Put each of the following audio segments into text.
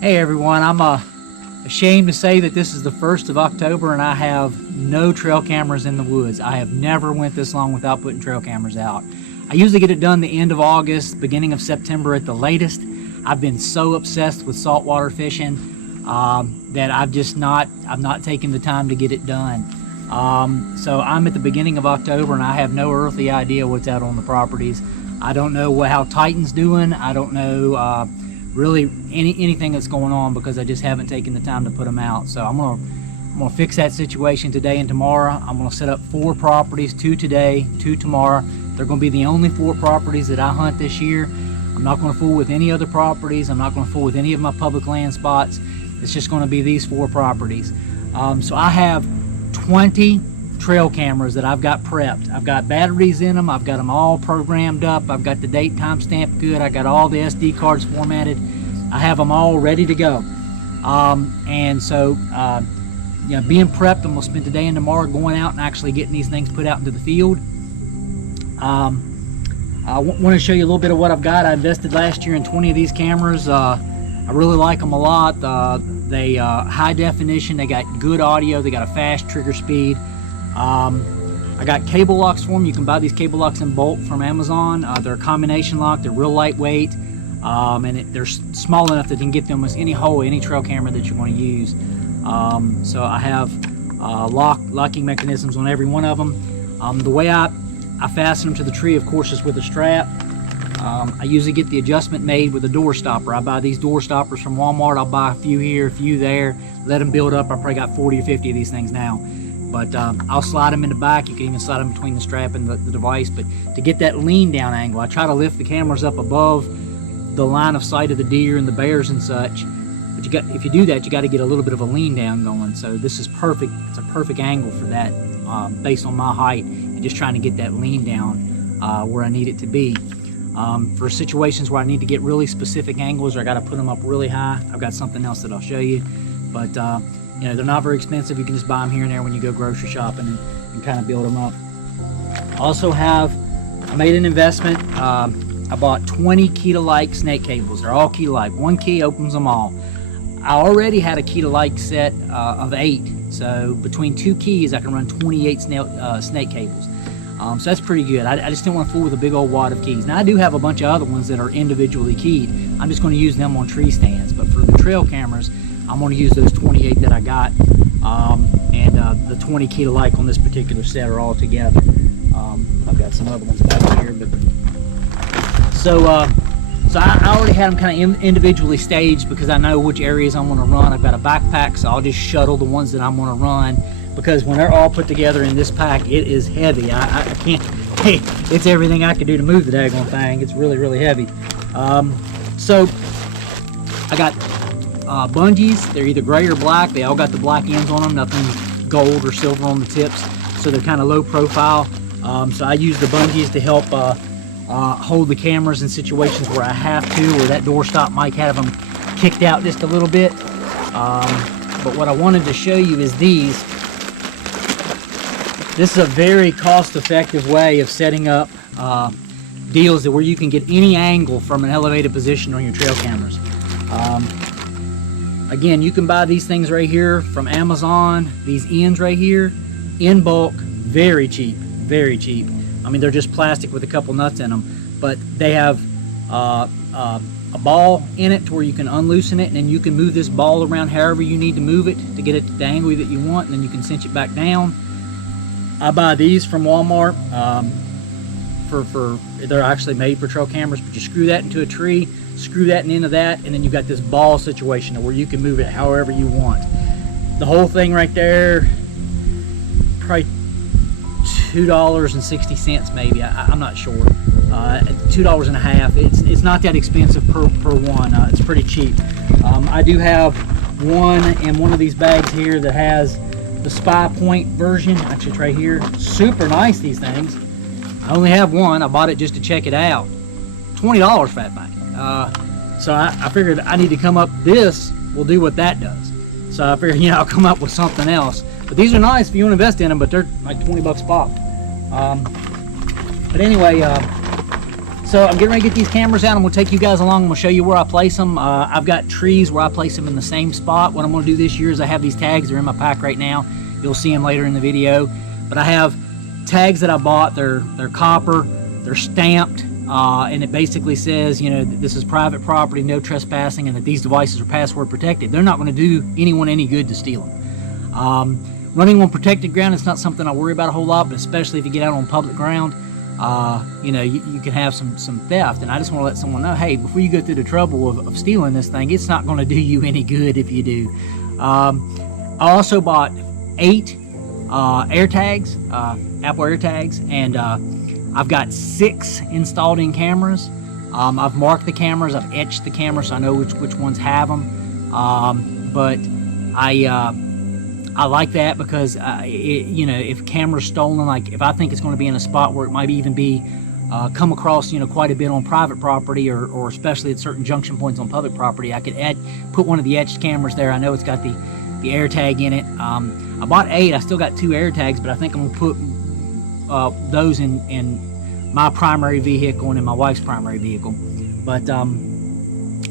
Hey everyone, I'm ashamed to say that this is the 1st of October and I have no trail cameras in the woods. I have never went this long without putting trail cameras out. I usually get it done the end of August, beginning of September at the latest. I've been so obsessed with saltwater fishing that I'm not taking the time to get it done. So I'm at the beginning of October and I have no earthly idea what's out on the properties. I don't know how Titan's doing. I don't know really anything that's going on because I just haven't taken the time to put them out. So I'm gonna fix that situation today and tomorrow. I'm gonna set up 4 properties, 2 today, 2 tomorrow. They're gonna be the only 4 properties that I hunt this year. I'm not gonna fool with any other properties. I'm not gonna fool with any of my public land spots. It's just gonna be these 4 properties. So I have 20 trail cameras that I've got prepped. I've got batteries in them. I've got them all programmed up. I've got the date time stamp good. I got all the SD cards formatted. I have them all ready to go. And so, being prepped, I'm gonna spend today and tomorrow going out and actually getting these things put out into the field. I want to show you a little bit of what I've got. I invested last year in 20 of these cameras. I really like them a lot. They high definition. They got good audio. They got a fast trigger speed. I got cable locks for them. You can buy these cable locks in bulk from Amazon. They're a combination lock. They're real lightweight, and they're small enough that you can get them with any hole, any trail camera that you want to use. So I have locking mechanisms on every one of them. The way I fasten them to the tree, of course, is with a strap. I usually get the adjustment made with a door stopper. I buy these door stoppers from Walmart. I'll buy a few here, a few there, let them build up. I probably got 40 or 50 of these things now. But I'll slide them in the back. You can even slide them between the strap and the device. But to get that lean down angle, I try to lift the cameras up above the line of sight of the deer and the bears and such. But if you do that, you got to get a little bit of a lean down going. So this is perfect. It's a perfect angle for that based on my height and just trying to get that lean down where I need it to be. For situations where I need to get really specific angles or I got to put them up really high, I've got something else that I'll show you. But they're not very expensive. You can just buy them here and there when you go grocery shopping and kind of build them up. I made an investment. I bought 20 key-to-like snake cables. They're all key-to-like. One key opens them all. I already had a key-to-like set of 8. So between 2 keys, I can run 28 snake cables. So that's pretty good. I just didn't want to fool with a big old wad of keys. Now I do have a bunch of other ones that are individually keyed. I'm just going to use them on tree stands. But for the trail cameras, I'm going to use those 28 that I got, and the 20 key-to-like on this particular set are all together. I've got some other ones back here, but so I already had them kind of individually staged because I know which areas I'm going to run. I've got a backpack, so I'll just shuttle the ones that I'm going to run because when they're all put together in this pack, it is heavy. I can't. Hey, it's everything I can do to move the daggone thing. It's really, really heavy. So I got bungees. They're either gray or black. They all got the black ends on them, nothing gold or silver on the tips, so they're kind of low profile. So I use the bungees to help hold the cameras in situations where I have to, or that door stop might have them kicked out just a little bit. But what I wanted to show you is these. This is a very cost-effective way of setting up deals where you can get any angle from an elevated position on your trail cameras. Again, you can buy these things right here from Amazon, these ends right here, in bulk, very cheap, very cheap. I mean, they're just plastic with a couple nuts in them, but they have a ball in it to where you can unloosen it, and then you can move this ball around however you need to move it to get it to the angle that you want, and then you can cinch it back down. I buy these from Walmart. They're actually made for trail cameras, but you screw that into a tree, screw that into that, and then you've got this ball situation where you can move it however you want. The whole thing right there, probably $2.60 maybe. I'm not sure. $2.50. It's not that expensive per one. It's pretty cheap. I do have one in one of these bags here that has the Spy Point version. Actually, it's right here. Super nice, these things. I only have one. I bought it just to check it out. $20 for that thing. So I figured I need to come up. This will do what that does. So I figured, I'll come up with something else. But these are nice if you want to invest in them, but they're like 20 bucks a pop. But anyway, So I'm getting ready to get these cameras out. I'm gonna take you guys along. I'm gonna show you where I place them. I've got trees where I place them in the same spot. What I'm gonna do this year is I have these tags. They're in my pack right now. You'll see them later in the video. But I have tags that I bought. They're copper. They're stamped, and it basically says, you know, that this is private property, no trespassing, and that these devices are password protected. They're not going to do anyone any good to steal them. Running on protected ground is not something I worry about a whole lot, but especially if you get out on public ground, you know, you can have some theft. And I just want to let someone know, hey, before you go through the trouble of stealing this thing, it's not going to do you any good if you do. I also bought 8 AirTags, Apple AirTags, and I've got 6 installed in cameras. I've marked the cameras, I've etched the cameras so I know which ones have them. But I like that because you know, if camera's stolen, like if I think it's going to be in a spot where it might even be come across, you know, quite a bit on private property, or especially at certain junction points on public property, I could put one of the etched cameras there. I know it's got the AirTag in it. I bought 8. I still got 2 AirTags, but I think I'm gonna put those in my primary vehicle and in my wife's primary vehicle. But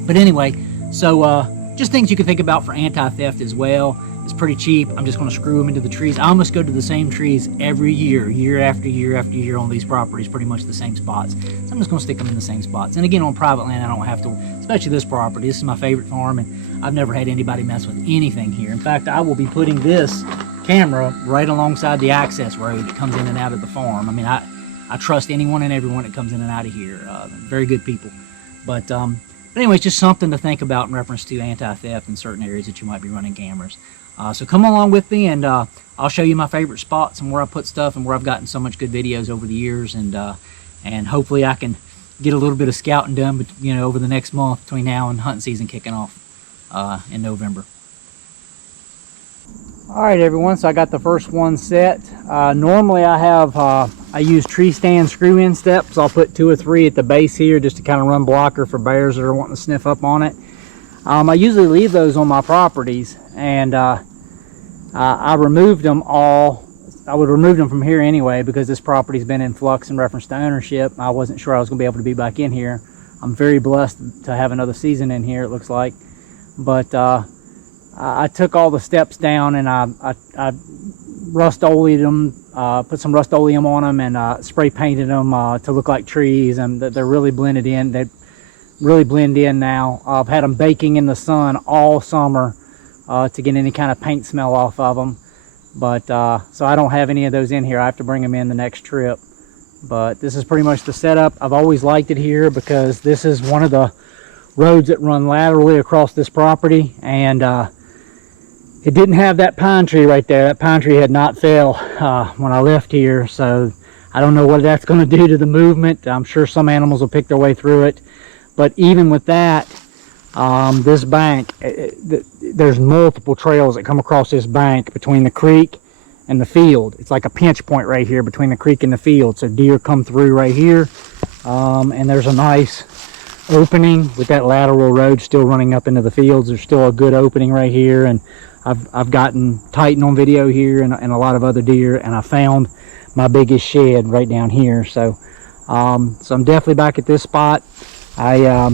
anyway, so just things you can think about for anti-theft as well. It's pretty cheap. I'm just going to screw them into the trees. I almost go to the same trees every year, year after year after year on these properties, pretty much the same spots. So I'm just going to stick them in the same spots. And again, on private land, I don't have to, especially this property. This is my favorite farm, and I've never had anybody mess with anything here. In fact, I will be putting this camera right alongside the access road that comes in and out of the farm. I mean, I trust anyone and everyone that comes in and out of here. Very good people. But anyway, it's just something to think about in reference to anti-theft in certain areas that you might be running cameras. So come along with me, and I'll show you my favorite spots and where I put stuff and where I've gotten so much good videos over the years, and hopefully I can get a little bit of scouting done, but you know, over the next month between now and hunting season kicking off in November. All right, everyone. So I got the first one set. Normally I use tree stand screw-in steps. I'll put 2 or 3 at the base here just to kind of run blocker for bears that are wanting to sniff up on it. I usually leave those on my properties, and I removed them all. I would remove them from here anyway because this property's been in flux in reference to ownership. I wasn't sure I was going to be able to be back in here. I'm very blessed to have another season in here, it looks like. But I took all the steps down, and I rust-oleed them, put some Rust-Oleum on them, and spray painted them to look like trees, and they're really blended in. They really blend in now. I've had them baking in the sun all summer to get any kind of paint smell off of them. But so I don't have any of those in here. I have to bring them in the next trip. But this is pretty much the setup. I've always liked it here because this is one of the roads that run laterally across this property, and it didn't have that pine tree right there. That pine tree had not fell when I left here, so I don't know what that's going to do to the movement. I'm sure some animals will pick their way through it. But even with that, this bank, there's multiple trails that come across this bank between the creek and the field. It's like a pinch point right here between the creek and the field. So deer come through right here, and there's a nice opening with that lateral road still running up into the fields. There's still a good opening right here, and I've gotten Titan on video here and a lot of other deer, and I found my biggest shed right down here. So so I'm definitely back at this spot. I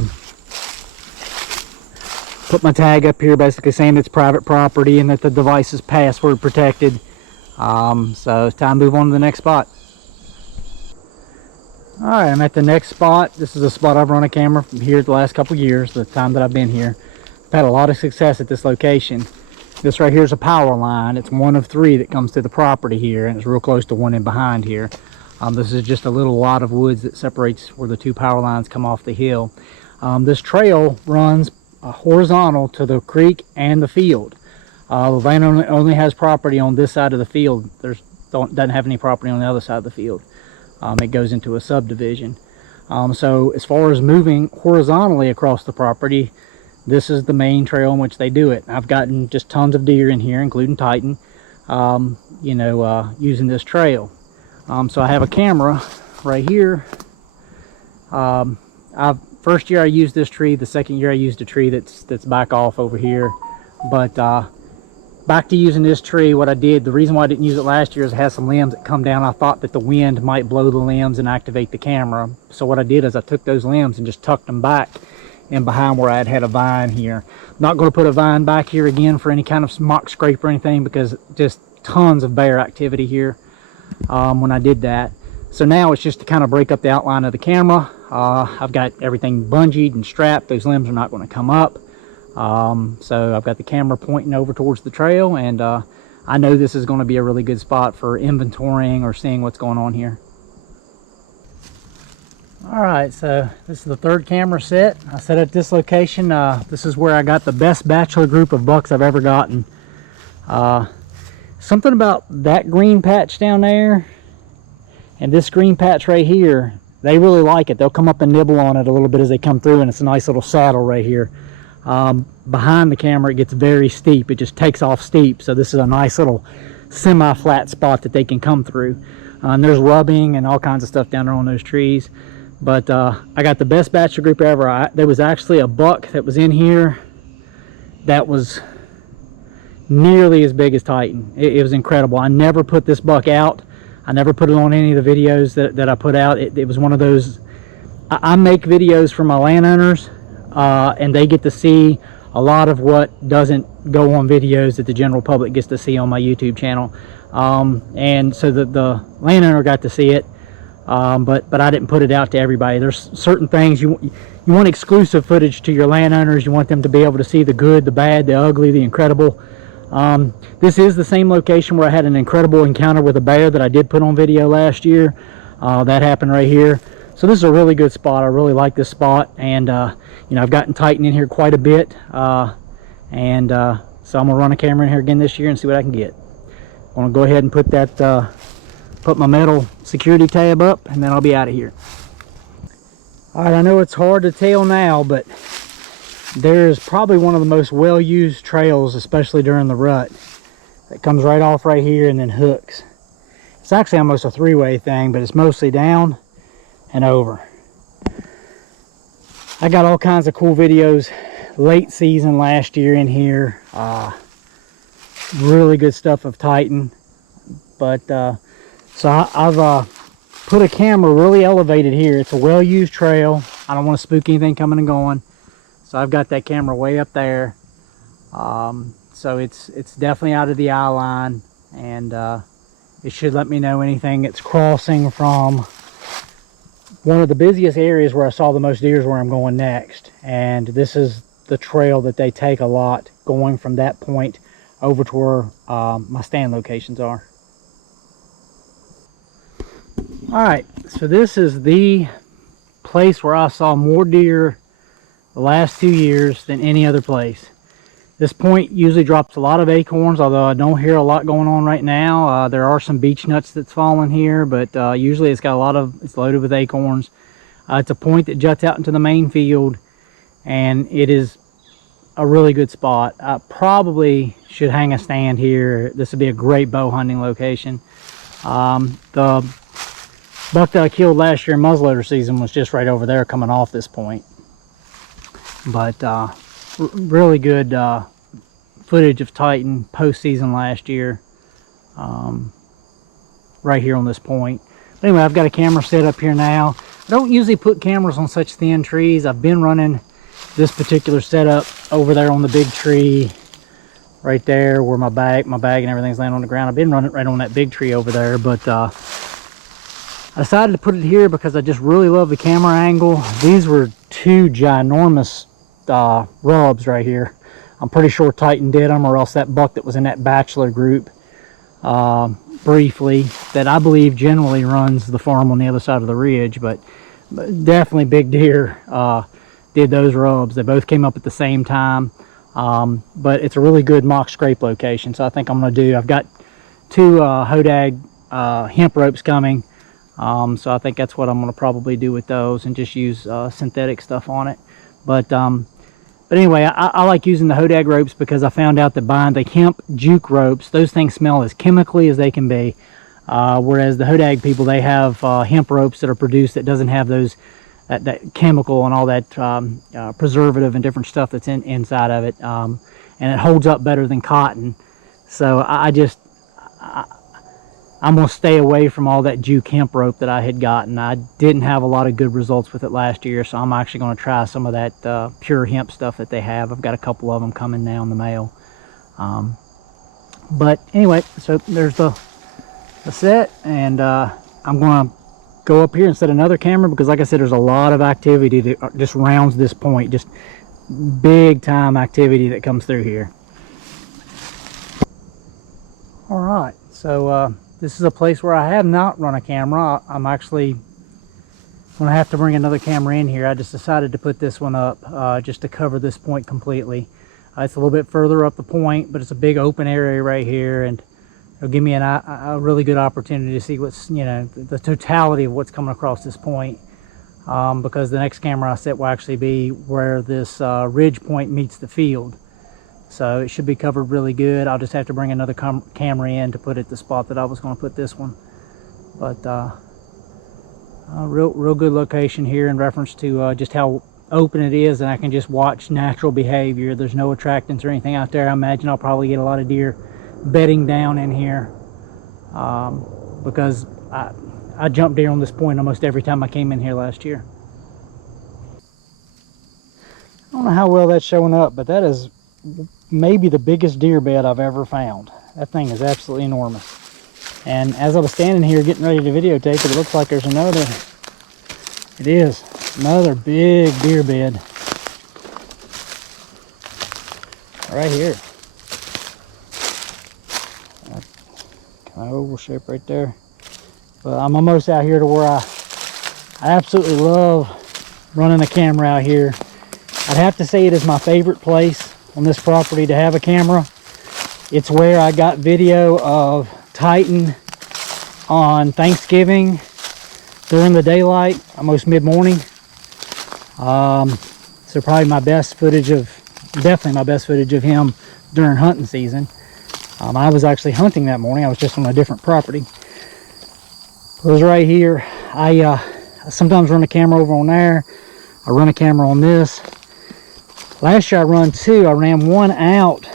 put my tag up here basically saying it's private property and that the device is password protected. So it's time to move on to the next spot. Alright, I'm at the next spot. This is a spot I've run a camera from here the last couple years, the time that I've been here. I've had a lot of success at this location. This right here is a power line. It's one of 3 that comes to the property here, and it's real close to one in behind here. This is just a little lot of woods that separates where the 2 power lines come off the hill. This trail runs horizontal to the creek and the field. The landowner only has property on this side of the field. Doesn't have any property on the other side of the field. It goes into a subdivision. So as far as moving horizontally across the property, this is the main trail in which they do it. I've gotten just tons of deer in here, including Titan, you know, using this trail. So I have a camera right here. First year I used this tree. The second year I used a tree that's back off over here. But back to using this tree. What I did, the reason why I didn't use it last year is it has some limbs that come down. I thought that the wind might blow the limbs and activate the camera. So what I did is I took those limbs and just tucked them back in behind where I had a vine here. Not going to put a vine back here again for any kind of mock scrape or anything, because just tons of bear activity here when I did that. So now it's just to kind of break up the outline of the camera. I've got everything bungeed and strapped. Those limbs are not going to come up. So I've got the camera pointing over towards the trail, and I know this is going to be a really good spot for inventorying or seeing what's going on here. Alright, so this is the third camera set. I set at this location. This is where I got the best bachelor group of bucks I've ever gotten. Something about that green patch down there and this green patch right here, they really like it. They'll come up and nibble on it a little bit as they come through, and it's a nice little saddle right here. Behind the camera it gets very steep. It just takes off steep, so this is a nice little semi-flat spot that they can come through. And there's rubbing and all kinds of stuff down there on those trees. But I got the best bachelor group ever. There was actually a buck that was in here that was nearly as big as Titan. It was incredible. I never put this buck out. I never put it on any of the videos that I put out. It was one of those, I make videos for my landowners, and they get to see a lot of what doesn't go on videos that the general public gets to see on my YouTube channel. And so the landowner got to see it. But I didn't put it out to everybody. There's certain things you want exclusive footage to your landowners. You want them to be able to see the good, the bad, the ugly, the incredible. This is the same location where I had an incredible encounter with a bear that I did put on video last year. That happened right here. So this is a really good spot. I really like this spot, and you know, I've gotten Titan in here quite a bit, so I'm gonna run a camera in here again this year and see what I can get. I'm gonna go ahead and put that. Put my metal security tab up, and then I'll be out of here. Alright, I know it's hard to tell now, but there's probably one of the most well-used trails, especially during the rut, that comes right off right here and then hooks. It's actually almost a three-way thing, but it's mostly down and over. I got all kinds of cool videos late season last year in here. Really good stuff of Titan, but so I've put a camera really elevated here. It's a well-used trail. I don't want to spook anything coming and going. So I've got that camera way up there. So it's definitely out of the eye line. And it should let me know anything that's crossing from one of the busiest areas where I saw the most deer is where I'm going next. And this is the trail that they take a lot, going from that point over to where my stand locations are. Alright, so this is the place where I saw more deer the last 2 years than any other place. This point usually drops a lot of acorns, although I don't hear a lot going on right now. There are some beech nuts that's fallen here, but usually it's loaded with acorns. It's a point that juts out into the main field, and it is a really good spot. I probably should hang a stand here. This would be a great bow hunting location. The buck that I killed last year in muzzleloader season was just right over there coming off this point. But really good footage of Titan post-season last year right here on this point. But anyway, I've got a camera set up here now. I don't usually put cameras on such thin trees. I've been running this particular setup over there on the big tree right there where my bag and everything's laying on the ground. I've been running right on that big tree over there, but I decided to put it here because I just really love the camera angle. These were two ginormous rubs right here. I'm pretty sure Titan did them, or else that buck that was in that bachelor group briefly, that I believe generally runs the farm on the other side of the ridge, but definitely big deer did those rubs. They both came up at the same time, but it's a really good mock scrape location. So I think I'm going to do, I've got two Hodag hemp ropes coming. So I think that's what I'm going to probably do with those, and just use synthetic stuff on it. But anyway, I like using the Hodag ropes because I found out that buying the hemp juke ropes, those things smell as chemically as they can be. Whereas the Hodag people, they have hemp ropes that are produced that doesn't have those that chemical and all that preservative and different stuff that's inside of it. And it holds up better than cotton. So I'm going to stay away from all that juke hemp rope that I had gotten. I didn't have a lot of good results with it last year, so I'm actually going to try some of that pure hemp stuff that they have. I've got a couple of them coming now in the mail. But anyway, so there's the set, and I'm going to go up here and set another camera because, like I said, there's a lot of activity that just rounds this point. Just big time activity that comes through here. All right, so this is a place where I have not run a camera. I'm actually going to have to bring another camera in here. I just decided to put this one up just to cover this point completely. It's a little bit further up the point, but it's a big open area right here, and it'll give me a really good opportunity to see what's, you know, the totality of what's coming across this point. Because the next camera I set will actually be where this ridge point meets the field. So it should be covered really good. I'll just have to bring another camera in to put it the spot that I was going to put this one. But real good location here in reference to just how open it is, and I can just watch natural behavior. There's no attractants or anything out there. I imagine I'll probably get a lot of deer bedding down in here because I jumped deer on this point almost every time I came in here last year. I don't know how well that's showing up, but that is maybe the biggest deer bed I've ever found. That thing is absolutely enormous. And as I was standing here getting ready to videotape it, it looks like there's another, it is, another big deer bed right here. Kind of oval shape right there. But I'm almost out here to where I absolutely love running a camera out here. I'd have to say it is my favorite place on this property to have a camera. It's where I got video of Titan on Thanksgiving during the daylight, almost mid-morning. So probably my best footage of, definitely my best footage of him during hunting season. I was actually hunting that morning. I was just on a different property. It was right here. I sometimes run a camera over on there. I run a camera on this. Last year I run two. I ran one out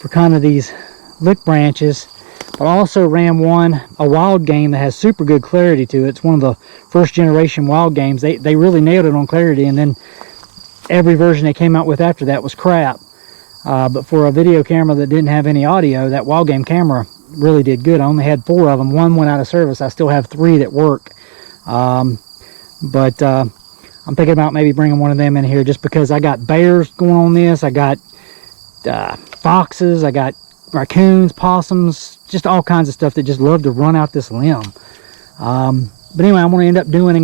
for kind of these lick branches, but I also ran a wild game that has super good clarity to it. It's one of the first generation wild games. They really nailed it on clarity, and then every version they came out with after that was crap. But for a video camera that didn't have any audio, that wild game camera really did good. I only had 4 of them. One went out of service. I still have 3 that work. But I'm thinking about maybe bringing one of them in here just because I got bears going on this. I got foxes. I got raccoons, possums, just all kinds of stuff that just love to run out this limb. But anyway, I'm going to end up doing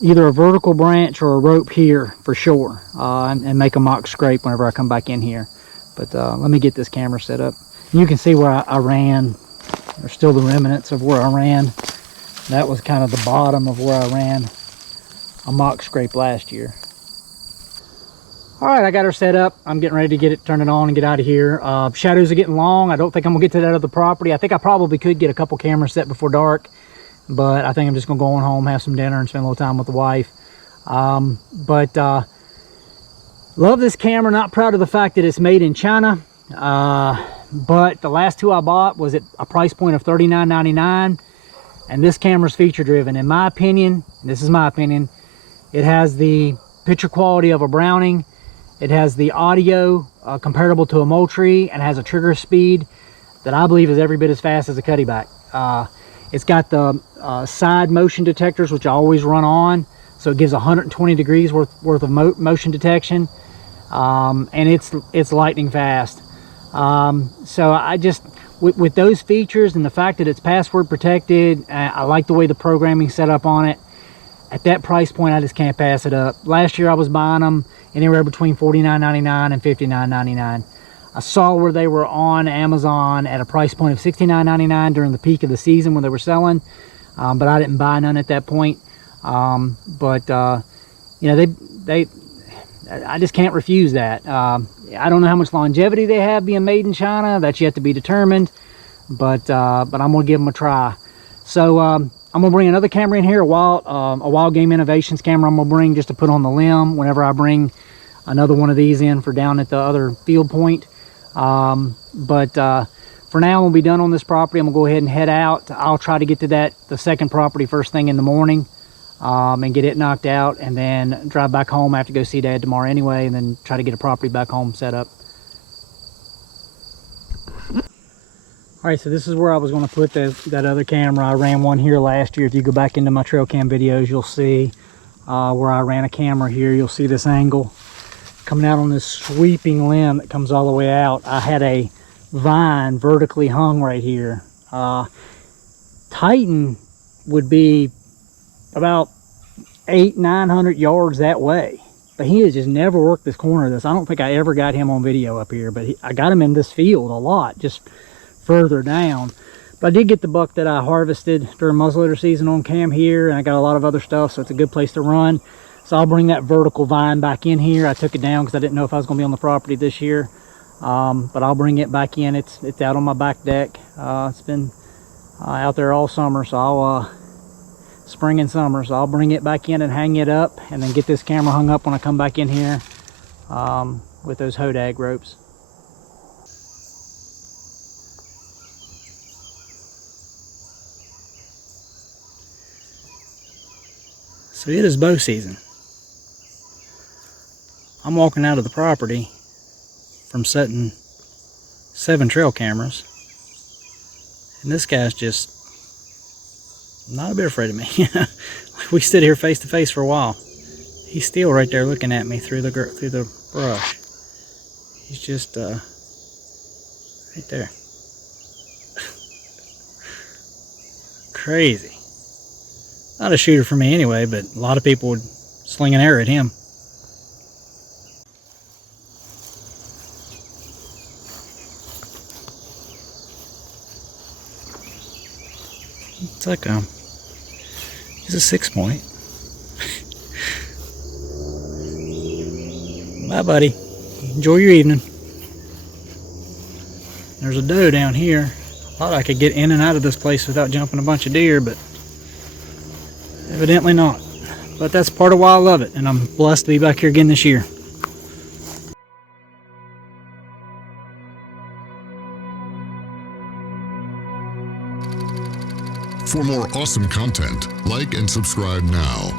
either a vertical branch or a rope here for sure, and make a mock scrape whenever I come back in here. But let me get this camera set up. And you can see where I ran. There's still the remnants of where I ran. That was kind of the bottom of where I ran a mock scrape last year. All right, I got her set up. I'm getting ready to get it, turn it on and get out of here. Shadows are getting long. I don't think I'm gonna get to that other property. I think I probably could get a couple cameras set before dark, but I think I'm just gonna go on home, have some dinner, and spend a little time with the wife. Love this camera. Not proud of the fact that it's made in China. But the last 2 I bought was at a price point of $39.99, and this camera's feature driven. In my opinion, this is my opinion, it has the picture quality of a Browning. It has the audio comparable to a Moultrie, and has a trigger speed that I believe is every bit as fast as a Cuddeback. It's got the side motion detectors, which I always run on, so it gives 120 degrees worth of motion detection, and it's lightning fast. So I just, with those features and the fact that it's password protected, I like the way the programming's set up on it. At that price point, I just can't pass it up. Last year I was buying them anywhere between $49.99 and $59.99. I saw where they were on Amazon at a price point of $69.99 during the peak of the season when they were selling, but I didn't buy none at that point. You know, I just can't refuse that. I don't know how much longevity they have being made in China. That's yet to be determined, but I'm gonna give them a try. So I'm gonna bring another camera in here, a Wild Game Innovations camera. I'm gonna bring just to put on the limb whenever I bring another one of these in for down at the other field point. For now, I'm gonna be done on this property. I'm gonna go ahead and head out. I'll try to get to the second property first thing in the morning, and get it knocked out, and then drive back home. I have to go see Dad tomorrow anyway, and then try to get a property back home set up. All right, so this is where I was going to put that other camera. I ran one here last year. If you go back into my trail cam videos, you'll see where I ran a camera here. You'll see this angle coming out on this sweeping limb that comes all the way out. I had a vine vertically hung right here. Titan would be about 800-900 yards that way, but he has just never worked this corner of this. I don't think I ever got him on video up here, but I got him in this field a lot, just further down. But I did get the buck that I harvested during muzzleloader season on cam here, and I got a lot of other stuff, so it's a good place to run. So I'll bring that vertical vine back in here. I took it down because I didn't know if I was going to be on the property this year, but I'll bring it back in. It's out on my back deck. It's been out there all summer, so I'll spring and summer, so I'll bring it back in and hang it up, and then get this camera hung up when I come back in here with those Hodag ropes. So it is bow season. I'm walking out of the property from setting 7 trail cameras, and this guy's just not a bit afraid of me. We stood here face to face for a while. He's still right there looking at me through the brush. He's just right there. Crazy. Not a shooter for me anyway, but a lot of people would sling an arrow at him. It's like he's a 6-point. Bye, buddy. Enjoy your evening. There's a doe down here. Thought I could get in and out of this place without jumping a bunch of deer, but evidently not. But that's part of why I love it, and I'm blessed to be back here again this year. For more awesome content, like and subscribe now.